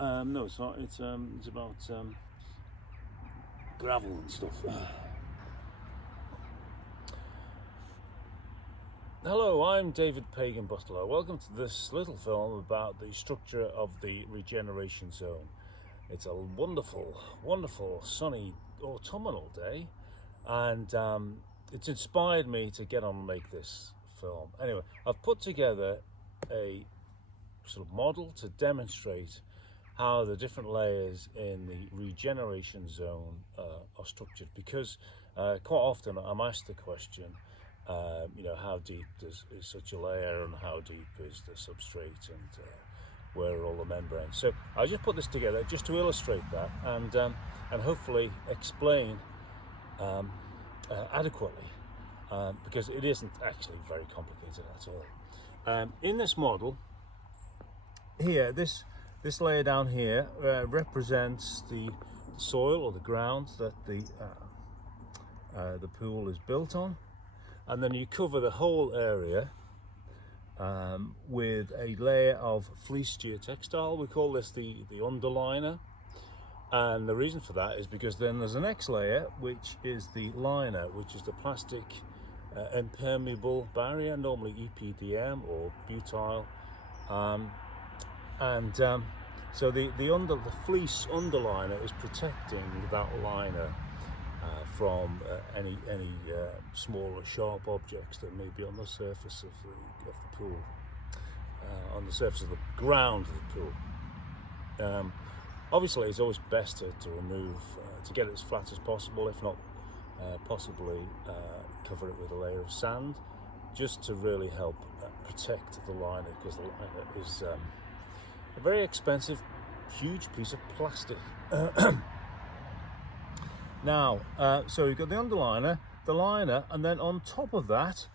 No, it's not. It's about gravel and stuff. Hello, I'm David Pagan Butler. Welcome to this little film about the structure of the regeneration zone. It's a wonderful, wonderful sunny autumnal day, and it's inspired me to get on and make this film. Anyway, I've put together a sort of model to demonstrate how the different layers in the regeneration zone are structured, because quite often I'm asked the question, how deep is such a layer, and how deep is the substrate, and where are all the membranes. So I just put this together just to illustrate that, and hopefully explain adequately, because it isn't actually very complicated at all. In this model here, this layer down here represents the soil or the ground that the pool is built on, and then you cover the whole area with a layer of fleece geotextile. We call this the underliner, and the reason for that is because then there's the next layer, which is the liner, which is the plastic impermeable barrier, normally EPDM or butyl. So the fleece underliner is protecting that liner from any small or sharp objects that may be on the surface of the pool, on the surface of the ground of the pool. Obviously, it's always best to remove, to get it as flat as possible, if not possibly cover it with a layer of sand, just to really help protect the liner, because the liner is a very expensive, huge piece of plastic. Now, so you've got the underliner, the liner, and then on top of that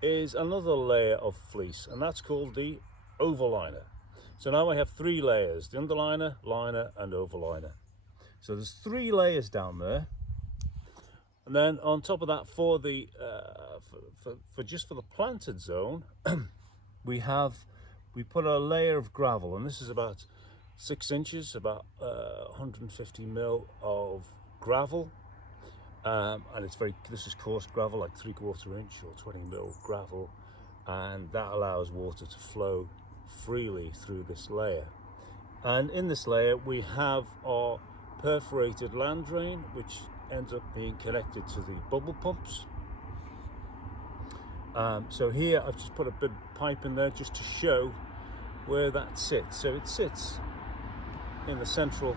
is another layer of fleece, and that's called the overliner. So now I have three layers: the underliner, liner, and overliner. So there's three layers down there, and then on top of that, for the just for the planted zone, we put a layer of gravel, and this is about 6 inches, about 150 mil of gravel, and this is coarse gravel, like 3/4 inch or 20 mil gravel, and that allows water to flow freely through this layer. And in this layer we have our perforated land drain, which ends up being connected to the bubble pumps. So here I've just put a big pipe in there just to show where that sits. So it sits in the central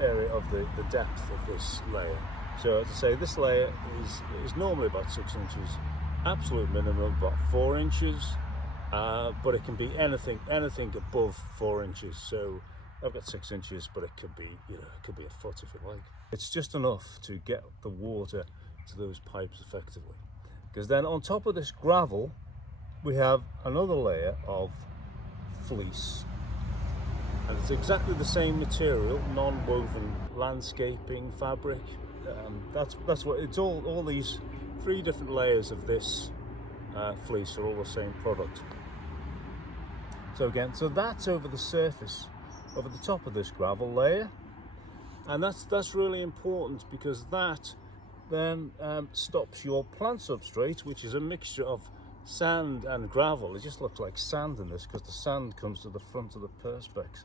area of the depth of this layer. So as I say, this layer is normally about 6 inches, absolute minimum about 4 inches, but it can be anything above 4 inches. So I've got 6 inches, but it could be, it could be a foot if you like. It's just enough to get the water to those pipes effectively. Because then on top of this gravel, we have another layer of fleece, and it's exactly the same material, non-woven landscaping fabric. That's what it's all these three different layers of this fleece are all the same product. So that's over the surface, over the top of this gravel layer, and that's really important, because that then stops your plant substrate, which is a mixture of sand and gravel. It just looks like sand in this because the sand comes to the front of the perspex,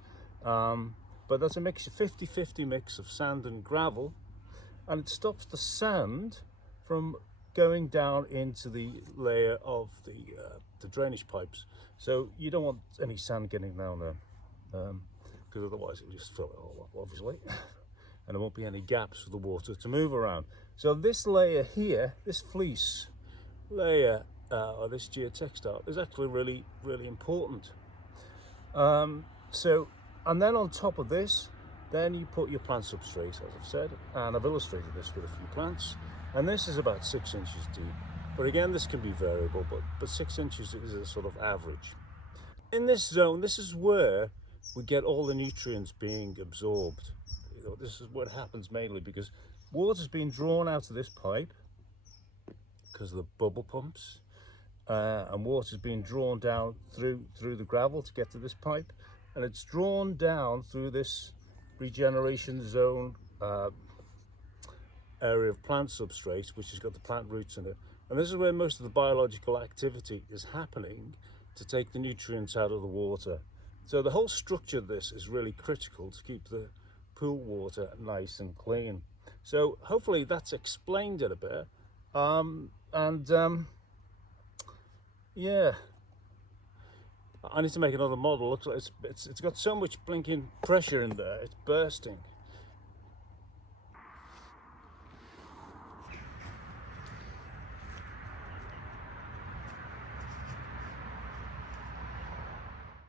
but that's a mixture, 50-50 mix of sand and gravel, and it stops the sand from going down into the layer of the drainage pipes. So you don't want any sand getting down there, because otherwise it'll just fill it all up, obviously, and there won't be any gaps for the water to move around. So this layer here, this fleece layer, or this geotextile, is actually really, really important. And then on top of this, then you put your plant substrate, as I've said, and I've illustrated this with a few plants, and this is about 6 inches deep. But again, this can be variable, but 6 inches is a sort of average. In this zone, this is where we get all the nutrients being absorbed. This is what happens mainly because water's being drawn out of this pipe because of the bubble pumps, and water's being drawn down through the gravel to get to this pipe, and it's drawn down through this regeneration zone area of plant substrate, which has got the plant roots in it. And this is where most of the biological activity is happening to take the nutrients out of the water. So the whole structure of this is really critical to keep the pool water nice and clean. So hopefully that's explained it a bit. Yeah, I need to make another model. Looks like it's got so much blinking pressure in there, it's bursting.